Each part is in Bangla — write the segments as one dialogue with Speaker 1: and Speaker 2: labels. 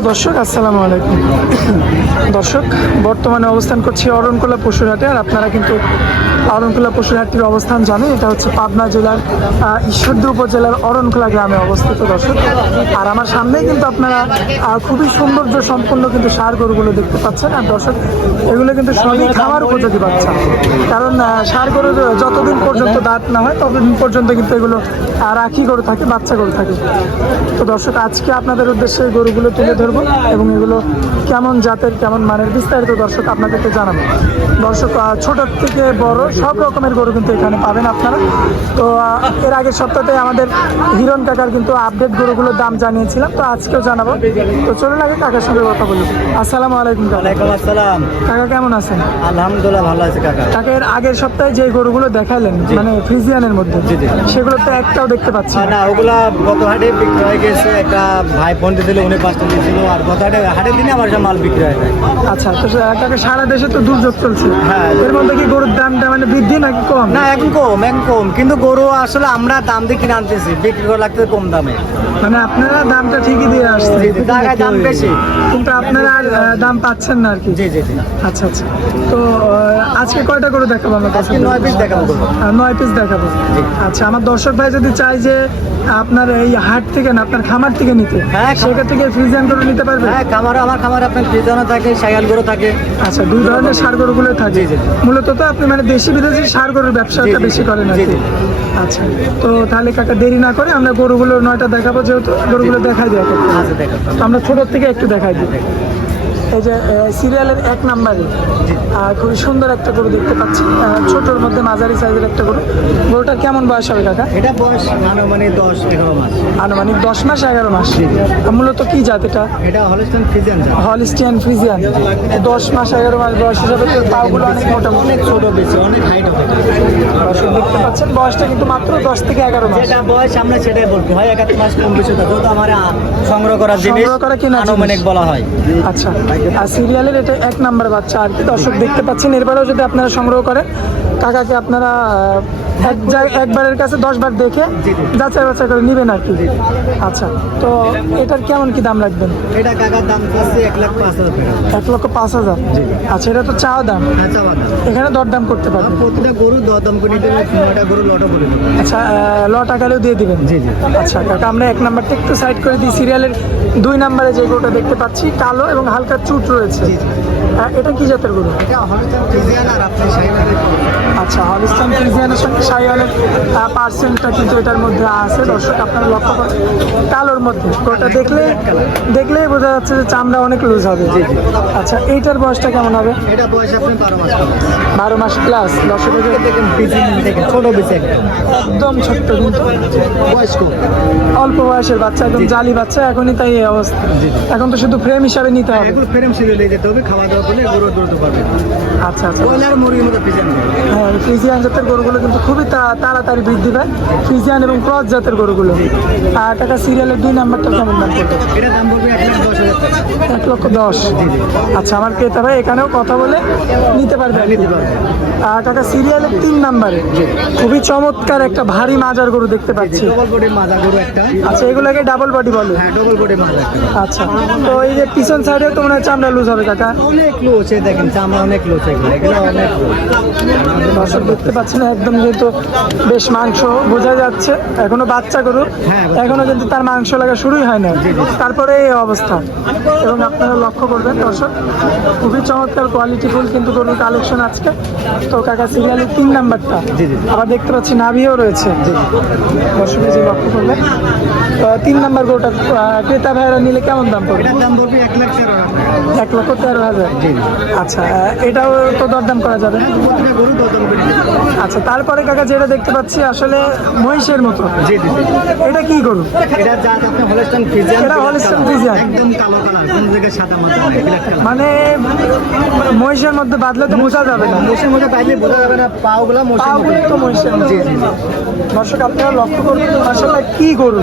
Speaker 1: সুপ্রিয় দর্শক, আসসালামু আলাইকুম। দর্শক, বর্তমানে অবস্থান করছি অরণকোলা পশুরহাটে, আর আপনারা কিন্তু অরণকোলা পশুরহাটটির অবস্থান জানেন, এটা হচ্ছে পাবনা জেলার ঈশ্বরদী উপজেলার অরণখোলা গ্রামে অবস্থিত দর্শক। আর আমার সামনেই কিন্তু আপনারা খুবই সৌন্দর্য সম্পন্ন কিন্তু সার গরুগুলো দেখতে পাচ্ছেন। আর দর্শক, এগুলো কিন্তু সবই খামার উপযোগী বাচ্চা। কারণ ষাঁড় গরুর যতদিন পর্যন্ত দাঁত না হয়, ততদিন পর্যন্ত কিন্তু এগুলো রাখি গরু থাকে, বাচ্চা গরু থাকে। তো দর্শক, আজকে আপনাদের উদ্দেশ্যে গরুগুলো তুলে ধরবো এবং এগুলো কেমন জাতের কেমন মানের বিস্তারিত দর্শক আপনাদেরকে জানাব। দর্শক ছোট থেকে বড় সব রকমের গরু কিন্তু এখানে পাবেন আপনারা। তো এর আগের সপ্তাহে আমাদের হিরণ কাকার কিন্তু আপডেট গরুগুলোর দাম জানিয়েছিলাম তো আজকেও জানাব। তো চলুন আগে কাকার সঙ্গে কথা বলি। আসসালামু আলাইকুম
Speaker 2: আসসালাম।
Speaker 1: কাকা কেমন আছেন?
Speaker 2: আলহামদুলিল্লাহ ভালো আছে কাকা।
Speaker 1: কাকা এর আগের সপ্তাহে যে গরুগুলো দেখালেন মানে ফ্রিজিয়ানের মধ্যে। সেগুলো তো একটাও দেখতে পাচ্ছি না।
Speaker 2: ওগুলা গত হাটে বিক্রি হয়ে গেছে। একটা ভাই ফোন দিয়েছিল উনি পাঁচটা দিয়েছিল আর হাটের দিনে আমার সব মাল বিক্রি হয়ে
Speaker 1: আচ্ছা তো সারা দেশে তো দুর্যোগ চলছে।
Speaker 2: হ্যাঁ।
Speaker 1: এর মধ্যে কি গরুর দামটা মানে বৃদ্ধি নাকি কম?
Speaker 2: না এখন কম এখন কম। কিন্তু গরু আসলে আমরা দাম দিয়ে কিনে আনতেছি বিক্রি করে লাগতে কম দামে।
Speaker 1: মানে আপনারা দামটা ঠিকই দিয়ে
Speaker 2: টাকায় দাম বেশি।
Speaker 1: কিন্তু আপনারা দাম পাচ্ছেন না আর কি?
Speaker 2: জি জি জি।
Speaker 1: আচ্ছা আচ্ছা। তো আজকে কয়টা করে দেখাবো আমরা
Speaker 2: আজকে নয় পিস দেখাবো
Speaker 1: নয় পিস দেখাবো। আচ্ছা আমার দর্শক ভাই যদি চাই যে আপনার এই হাট থেকে না আপনার খামার থেকে নিতে
Speaker 2: হ্যাঁ,
Speaker 1: সেক্ষেত্রে থেকে ফ্রিজিয়ান করে নিতে পারবে?
Speaker 2: হ্যাঁ খামার আমার খামার আপনার ফ্রিজানো থাকে শায়াল গরু থাকে।
Speaker 1: আচ্ছা দুই ধরনের সার গরুগুলো থাকে। মূলত তো আপনি মানে দেশি বিদেশি সার গরুর ব্যবসাটা বেশি করেন আর কি। আচ্ছা তো তাহলে কাকা দেরি না করে আমরা গরুগুলো নয়টা দেখাবো যেহেতু গরুগুলো দেখাই দেওয়া।
Speaker 2: আচ্ছা
Speaker 1: আমরা ছোটোর থেকে একটু দেখাই দিই। এই যে সিরিয়ালের এক নাম্বারে খুবই সুন্দর একটা গরু দেখতে পাচ্ছি। ছোটোর মধ্যে মাঝারি সাইজের একটা গরু। গরুটার কেমন বয়স হবে কাকা?
Speaker 2: এটা বয়স আনুমানিক দশ এগারো মাস।
Speaker 1: আনুমানিক দশ মাস এগারো মাস। মূলত কি জাত এটা?
Speaker 2: এটা হলস্টন ফ্রিজান
Speaker 1: হলিস্টিয়ান ফ্রিজিয়ান দশ মাস এগারো মাস বয়স হিসাবে তো পাগুলো অনেক মোটামুটি
Speaker 2: অনেক ছোট বেশি অনেক হাইট হবে।
Speaker 1: দেখতে পাচ্ছেন বয়সটা কিন্তু মাত্র দশ থেকে এগারো মাস।
Speaker 2: যেটা বয়স আমরা সেটাই বলতে হয় এক এক মাস কম বেশি যেহেতু আমার সংগ্রহ করার জিনিস
Speaker 1: সংগ্রহ করা কিনা।
Speaker 2: আনুমানিক বলা হয়।
Speaker 1: আচ্ছা। আর সিরিয়ালের এটা এক নাম্বার বাচ্চা। আর কি দর্শক দেখতে পাচ্ছেন, এরপরেও যদি আপনারা সংগ্রহ করেন কাকাকে আপনারা এক জায়গায় একবারের কাছে দশ বার দেখে। যাচাই বাছাই করে নেবেন আর কি। আচ্ছা তো এটার কেমন কি দাম রাখবেন?
Speaker 2: এটা কাকার দাম এক লাখ পাঁচ হাজার
Speaker 1: এক লক্ষ পাঁচ হাজার? আচ্ছা এটা তো চাওয়া দাম।
Speaker 2: হ্যাঁ দাম।
Speaker 1: এখানে দরদাম করতে পারবেন।
Speaker 2: প্রতিটা গরু দর দাম করে নয়টা গরু দেবো
Speaker 1: আচ্ছা আহ, ল টাকালেও দিয়ে দিবেন?
Speaker 2: জি, জি।
Speaker 1: আচ্ছা কাকা আমরা এক নাম্বারটা একটু সাইড করে দিই। সিরিয়ালের দুই নাম্বারে যে গরুটা দেখতে পাচ্ছি কালো এবং হালকা চুট রয়েছে। এটা কি জাতের গরু? আচ্ছা হলিস্টান ফ্রিজিয়ানের সঙ্গে সাইওয়ালের পার্সেন্টটা কিন্তু এটার মধ্যে আছে। দর্শক আপনারা লক্ষ্য করেন কালোর মধ্যে। ওটা দেখলে দেখলেই বোঝা যাচ্ছে যে চামড়া অনেক লুজ হবে। আচ্ছা এইটার বয়সটা কেমন হবে?
Speaker 2: এটা বয়স আপনি বারো মাস
Speaker 1: বারো মাস প্লাস দর্শকের
Speaker 2: ছোট বেশি একদম
Speaker 1: ছোট্ট কিন্তু।
Speaker 2: বয়স কম
Speaker 1: অল্প বয়সের বাচ্চা একদম জালি বাচ্চা এখনই তাই এই অবস্থা। এখন তো শুধু ফ্রেম হিসাবে নিতে হবে।
Speaker 2: এগুলো ফ্রেম সিরিয়ে নিয়ে যেতে হবে খাওয়া দাওয়া করলে গরু দৌড়তে পারবে।
Speaker 1: আচ্ছা আচ্ছা।
Speaker 2: ব্রয়লার মুরগির মতো পিছিয়ে
Speaker 1: হ্যাঁ ফ্রিজিয়ান জাতের গরুগুলো কিন্তু খুবই তাড়াতাড়ি বৃদ্ধি পায়। ফ্রিজিয়ান এবং ক্রস জাতের গরুগুলো। আর টাকা সিরিয়ালের দুই নাম্বারটা কেমন দাম পড়বে?
Speaker 2: এটা দাম পড়বে এক লাখ দশ হাজার
Speaker 1: এক লক্ষ দশ। আচ্ছা আমার ক্রেতা ভাই এখানেও কথা বলে নিতে পারবে
Speaker 2: নিতে পারবে।
Speaker 1: আর টাকা সিরিয়ালের তিন নাম্বারে। খুবই চমৎকার একটা ভারী মাজার গরু দেখতে পাচ্ছি।
Speaker 2: ডবল বডির মাজা গরু একটা।
Speaker 1: আচ্ছা এগুলোকে ডাবল বডি বলে?
Speaker 2: হ্যাঁ ডবল বডির মাজা
Speaker 1: আচ্ছা তো এই যে পিছন সাইডেও তো মনে হয় চামড়া লুজ হবে কাকা।
Speaker 2: অনেক লোচে দেখেন চামড়া অনেক লোচে এগুলো এগুলো অনেক।
Speaker 1: দর্শক দেখতে পাচ্ছেন একদম কিন্তু বেশ মাংস বোঝা যাচ্ছে। এখনও বাচ্চা গরু
Speaker 2: হ্যাঁ।
Speaker 1: এখনও কিন্তু তার মাংস লাগা শুরুই হয় না তারপরে এই অবস্থা। এবং আপনারা লক্ষ্য করবেন দর্শক খুবই চমৎকার কোয়ালিটিফুল কিন্তু গরুর কালেকশন আজকে। তো কাকা সিরিয়ালের তিন নাম্বারটা।
Speaker 2: জি, জি।
Speaker 1: আবার দেখতে পাচ্ছি নাভিও রয়েছে। দর্শক যে লক্ষ্য তিন নাম্বার গোটা ক্রেতা ভাইরা নিলে কেমন দাম পড়বে?
Speaker 2: দাম পড়বে এক লাখ তেরো
Speaker 1: এক লক্ষ তেরো হাজার। আচ্ছা এটাও তো দরদাম করা যাবে। আচ্ছা তারপরে কাকা যেটা দেখতে পাচ্ছি আসলে মহিষের মতো।
Speaker 2: জি জি জি।
Speaker 1: এটা কি গরু?
Speaker 2: এটা জাত আপনি হলস্টন ফ্রিজিয়ান
Speaker 1: এটা Holstein Friesian।
Speaker 2: একদম কালো কালার কোন জায়গায় সাদা মাথা নাই ব্ল্যাক কালার
Speaker 1: মানে মহিষের মধ্যে বাদলে তো বোঝা যাবে না।
Speaker 2: মধ্যে বোঝা যাবে না পাওগুলা
Speaker 1: পাগুলো তো মহিষের
Speaker 2: জি জি
Speaker 1: দর্শক আপনারা লক্ষ্য করবেন আসলে কি গরু?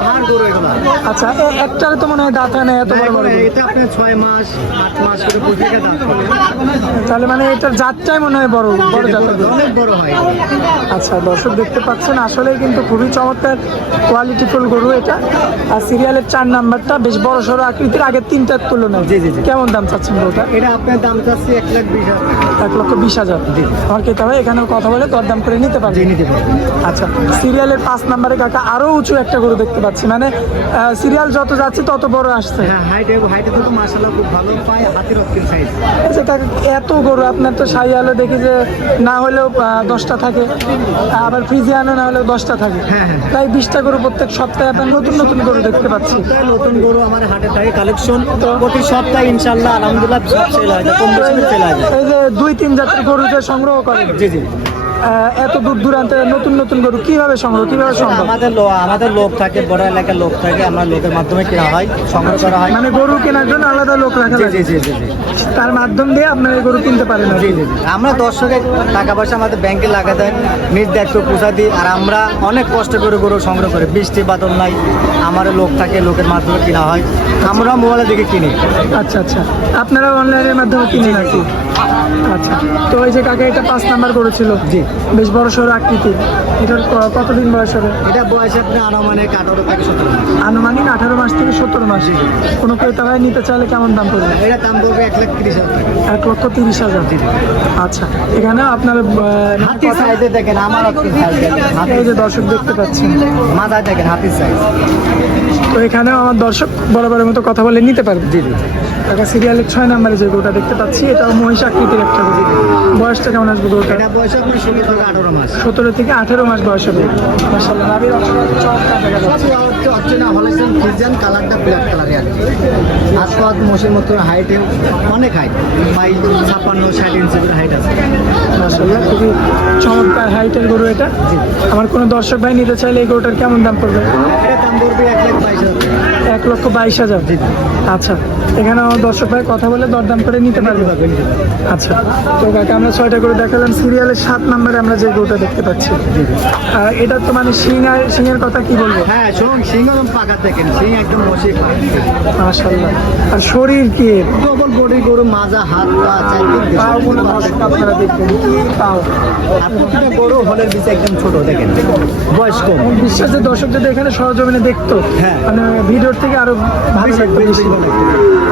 Speaker 2: পাহাড় গরু এগুলো।
Speaker 1: আচ্ছা একটার তো মনে হয় দাঁত হয় না এত বড় বড়
Speaker 2: এটা আপনার ছয় মাস আট মাস করে পত্রিকা দাঁত করে
Speaker 1: তাহলে মানে এটার জাতটাই মনে হয় বড় বড় জাতের
Speaker 2: অনেক বড় হয়।
Speaker 1: আচ্ছা দর্শক দেখতে পাচ্ছেন আসলে কিন্তু খুবই চমৎকার কোয়ালিটিফুল গরু এটা। আর সিরিয়ালের চার নাম্বারটা বেশ বড় সড়ো আকৃতির আগের তিনটার তুলনায়।
Speaker 2: জি, জি।
Speaker 1: কেমন দাম চাচ্ছেন গরুটা?
Speaker 2: এটা আপনার দাম চাচ্ছি এক লাখ বিশ হাজার।
Speaker 1: এক লক্ষ বিশ হাজার। আমার খেতে হবে এখানেও কথা বলে দরদাম করে নিতে পারবে?
Speaker 2: নিতে পারবেন
Speaker 1: আচ্ছা সিরিয়ালের পাঁচ নাম্বারে কাকা আরও উঁচু একটা গরু দেখতে পাচ্ছি মানে সিরিয়াল যত যাচ্ছে তত বড় আসছে।
Speaker 2: হ্যাঁ হাইটে হাইটে তো মাসাল্লাহ খুব ভালো পায় হাতির রক্তের সাইজ
Speaker 1: আচ্ছা তা এত গরু আপনার তো সাই আলো দেখি যে না হলেও দশটা থাকে আবার ফ্রিজিয়ানো না হলেও দশটা থাকে।
Speaker 2: হ্যাঁ, হ্যাঁ।
Speaker 1: বিশটা গরু প্রত্যেক সপ্তাহে আপনার নতুন নতুন গরু দেখতে পাচ্ছি।
Speaker 2: নতুন গরু আমার হাটে থাকে কালেকশন প্রতি সপ্তাহে ইনশাল্লাহ আলহামদুলিল্লাহ সেল হয় কম বেশি সেল হয়।
Speaker 1: এই যে দুই তিন জাতের গরু যে সংগ্রহ করে।
Speaker 2: জি জি।
Speaker 1: এত দূর দূরান্তে নতুন নতুন গরু কীভাবে সংগ্রহ কীভাবে সম্ভব?
Speaker 2: আমাদের আমাদের লোক থাকে বড় এলাকার লোক থাকে আমরা লোকের মাধ্যমে কেনা হয় সংগ্রহ করা হয়।
Speaker 1: মানে গরু কেনার জন্য আলাদা লোক রাখা
Speaker 2: জি জি জি
Speaker 1: তার মাধ্যম দিয়ে আপনার গরু কিনতে পারেন
Speaker 2: জি জি। আমরা দর্শকের টাকা পয়সা আমাদের ব্যাংকে লাগা দেয় নিজ দায়িত্ব পোষা দিই আর আমরা অনেক কষ্ট করে গরু সংগ্রহ করি। বৃষ্টি বাদল নাই আমার লোক থাকে লোকের মাধ্যমে কিনা হয়। আমরা মোবাইলে দেখে কিনি।
Speaker 1: আচ্ছা আচ্ছা। আপনারা অনলাইনের মাধ্যমে কিনেন আর কি? আচ্ছা। তো এই যে কাকা এটা পাঁচ নাম্বার করেছিল
Speaker 2: জি।
Speaker 1: বেশ বড় সড়ো আকৃতি। এটার কতদিন বয়স হবে?
Speaker 2: এটা বয়স আপনি আনুমানিক আঠারো থেকে সতেরো
Speaker 1: আনুমানিক আঠারো মাস থেকে সত্তর মাস। কোনো ক্রেতা ভাই নিতে চাইলে কেমন দাম পড়বে?
Speaker 2: এটা দাম পড়বে এক লাখ তিরিশ হাজার
Speaker 1: এক লক্ষ তিরিশ হাজার। আচ্ছা এখানে আপনার
Speaker 2: হাতির সাইজে দেখেন আমার হাতির
Speaker 1: যে দর্শক দেখতে পাচ্ছেন।
Speaker 2: মাথায় দেখেন হাতির সাইজ
Speaker 1: তো এখানেও আমার দর্শক বরাবরের মতো কথা বলে নিতে পারবে।
Speaker 2: জি জি।
Speaker 1: টাকা সিরিয়ালের ছয় নাম্বারে যে গোটা দেখতে পাচ্ছি এটাও মহিষ আকৃতির একটা গরু। বয়সটা কেমন আসবে গরুটা
Speaker 2: এটা বয়স আপনার ষোলো থেকে আঠারো মাস।
Speaker 1: সতেরো থেকে আঠেরো মাস বয়স হবে। মাসাল্লাহ
Speaker 2: হলেছেন কালারটা ব্ল্যাক কালারে আর কি হাত মোষের মতো হাইটে অনেক হাইট ছাপ্পান্ন ষাট ইঞ্চি করে হাইট আছে।
Speaker 1: মাসাল্লাহ খুবই চমৎকার হাইটের গরু এটা। আমার কোনো দর্শক ভাই নিতে চাইলে এই গরুটার কেমন দাম পড়বে?
Speaker 2: এটা দাম পড়বে এক লাখ বাইশ হাজার।
Speaker 1: এক লক্ষ বাইশ হাজার। আচ্ছা এখানে আমার দর্শক ভাই কথা বলে দরদাম করে নিতে পারবে? আচ্ছা তো কাকে আমরা ছয়টা করে দেখালাম। সিরিয়ালের সাত নম্বরে আমরা যে গরুটা দেখতে পাচ্ছি। আর এটা তো মানে সিং আর সিংয়ের কথা কি বলব?
Speaker 2: হ্যাঁ শোন সিং একদম পাকা দেখেন সিং একদম মশি
Speaker 1: মাশাল্লাহ আর শরীর কি?
Speaker 2: ডবল বডি গরু মাজা হাত পা চারদিক
Speaker 1: পাও কোনো দর্শক আপনারা দেখবেন কি পাও?
Speaker 2: আর প্রতিটা গরু হলের বিচে একদম ছোট দেখেন। বয়স কম।
Speaker 1: আমার বিশ্বাস যে দর্শক যদি এখানে সরজমিনে দেখতো।
Speaker 2: হ্যাঁ।
Speaker 1: মানে ভিডিওর থেকে আরও ভালো
Speaker 2: বেশি বেশি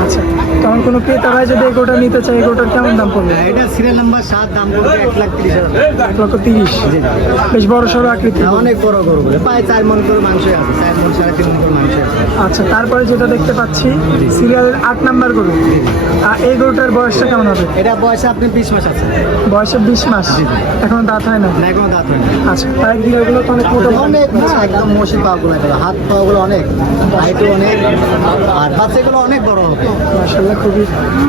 Speaker 1: আচ্ছা তখন কোনো ক্রেতা ভাই যদি এগোটা নিতে চায় এই গরুটার কেমন দাম পড়বে?
Speaker 2: হ্যাঁ, এটা সিরিয়াল নাম্বার সাত দাম পড়বে এক লাখ তিরিশ হাজার।
Speaker 1: এক লক্ষ তিরিশ। বেশ বড় সড়ো আকৃতি।
Speaker 2: অনেক বড় গরু প্রায় চার মন করে মাংস আছে চার মন সাড়ে তিন মন করে মাংস আছে।
Speaker 1: আচ্ছা তারপরে যেটা দেখতে পাচ্ছি সিরিয়ালের আট নাম্বার গরু। আর এই গরুটার বয়সটা কেমন হবে?
Speaker 2: এটা বয়সে আপনি বিশ মাস আছে।
Speaker 1: বয়সে বিশ মাস। এখন দাঁত হয় না?
Speaker 2: না কোনো দাঁত হয় না।
Speaker 1: আচ্ছা পায়ের গিরাগুলো তো অনেক মোটা
Speaker 2: অনেক একদম পাগুলো হাত পাগুলো অনেক। হাইটও অনেক। আর বাচ্চাগুলো অনেক বড় হবে।
Speaker 1: মাসাল্লাহ খুবই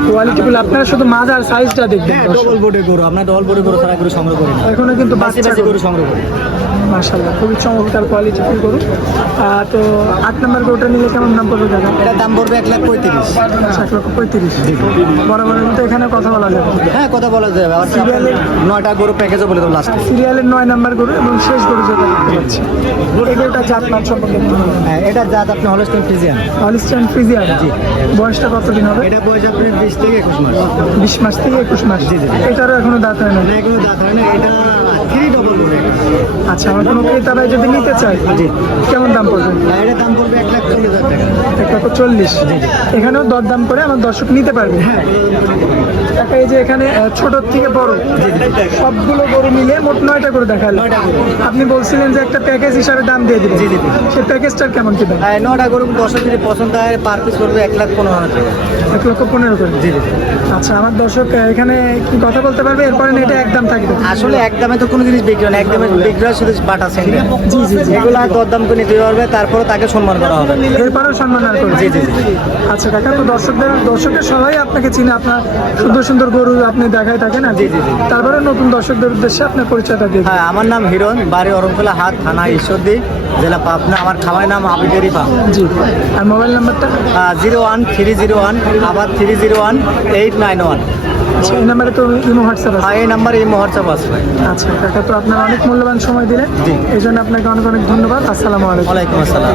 Speaker 1: কোয়ালিটিফুল আপনারা শুধু মাছ আর সাইজটা দেখবেন
Speaker 2: হ্যাঁ ডবল বডি গরু আমরা ডবল বডি গরু ছাড়া গরু সংগ্রহ করি না।
Speaker 1: এখনও কিন্তু
Speaker 2: বাসি
Speaker 1: বাচ্চা
Speaker 2: বাসি
Speaker 1: গরু
Speaker 2: গরু সংগ্রহ করি।
Speaker 1: মাসাল্লাহ খুবই চমৎকার কোয়ালিটিফুল গরু। আহ, তো আট নাম্বার গরুটা নিলে কেমন দাম পড়বে দাদা?
Speaker 2: এটা দাম পড়বে এক লাখ পঁয়ত্রিশ।
Speaker 1: এক লক্ষ পঁয়ত্রিশ। বরাবরের মতো এখানে কথা বলা যাবে।
Speaker 2: হ্যাঁ কথা বলা যাবে। আবার
Speaker 1: সিরিয়ালে-
Speaker 2: নয়টা গরু প্যাকেজও বলে দেবো লাস্টে
Speaker 1: সিরিয়ালের নয় নাম্বার গরু এবং শেষ গরু যেটা দেখতে পাচ্ছি। গরুটা জাত মান সম্পর্কে
Speaker 2: হ্যাঁ এটা জাত আপনি হলস্টেন ফ্রিজিয়ান
Speaker 1: হলিস্টাইন ফ্রিজিয়ান
Speaker 2: জি।
Speaker 1: বয়সটা কতদিন হবে?
Speaker 2: এটা বয়স আপনার বিশ থেকে একুশ মাস।
Speaker 1: বিশ মাস থেকে একুশ মাস।
Speaker 2: জি, জি।
Speaker 1: এটারও এখনও দাঁত হয় না
Speaker 2: এখনও দাঁত হয় না এটা থ্রি ডবল
Speaker 1: আচ্ছা আমার কোনো ক্রেতারা যদি নিতে চায়
Speaker 2: জি।
Speaker 1: কেমন দাম পড়বে?
Speaker 2: এটা দাম পড়বে এক লাখ চল্লিশ হাজার টাকা।
Speaker 1: এক লক্ষ চল্লিশ। এখানেও দরদাম করে আমার দর্শক নিতে পারবে।
Speaker 2: হ্যাঁ
Speaker 1: এই যে এখানে ছোট থেকে বড় সবগুলো গরু মিলে মোট নয়টা করে দেখাল। আপনি বলছিলেন যে একটা প্যাকেজ হিসাবে দাম দিয়ে দিবেন।
Speaker 2: জি, জি, জি।
Speaker 1: সেই প্যাকেজটার কেমন কি দাম?
Speaker 2: নয়টা নটা গরু দশ হাজার পছন্দ হয় পার পিস করবে এক লাখ পনেরো হাজার টাকা।
Speaker 1: এক লক্ষ পনেরো করে।
Speaker 2: জি জি।
Speaker 1: আচ্ছা আমার দর্শক এখানে কি কথা বলতে পারবে এরপরে এটা একদম থাকবে
Speaker 2: আসলে একদমে তো কোনো জিনিস বিক্রি না একদমে বিক্রি শুধু বাটা সেন্টার
Speaker 1: জি জি
Speaker 2: এগুলো দরদাম করে নিতে পারবে তারপরে তাকে সম্মান করা হবে
Speaker 1: এরপরেও সম্মান করবে
Speaker 2: জি, জি।
Speaker 1: আচ্ছা কাকা তো দর্শকদের দর্শকের সবাই আপনাকে চিনে আপনার সুন্দর সুন্দর গরু আপনি দেখাই থাকেন কি।
Speaker 2: জি, জি।
Speaker 1: তারপরে নতুন দর্শকদের উদ্দেশ্যে আপনার পরিচয়টা দিন।
Speaker 2: হ্যাঁ আমার নাম হিরণ বাড়ি অরমতলা হাত থানা ঈশ্বরদী জেলা পাবনা আমার খামার নাম আবিদেরি পাম
Speaker 1: জি আর মোবাইল নাম্বারটা
Speaker 2: zero one three zero one আবার three zero one eight nine one.
Speaker 1: আচ্ছা এই নাম্বারে তো ইমো হোয়াটসঅ্যাপ আছে?
Speaker 2: হ্যাঁ এই নাম্বারে ইমো হোয়াটসঅ্যাপ আছে। ভাই
Speaker 1: আচ্ছা কাকা তো আপনার অনেক মূল্যবান সময় দিলেন। এই জন্য আপনাকে অনেক অনেক ধন্যবাদ। আসসালামু আলাইকুম।
Speaker 2: ওয়ালাইকুম আসসালাম।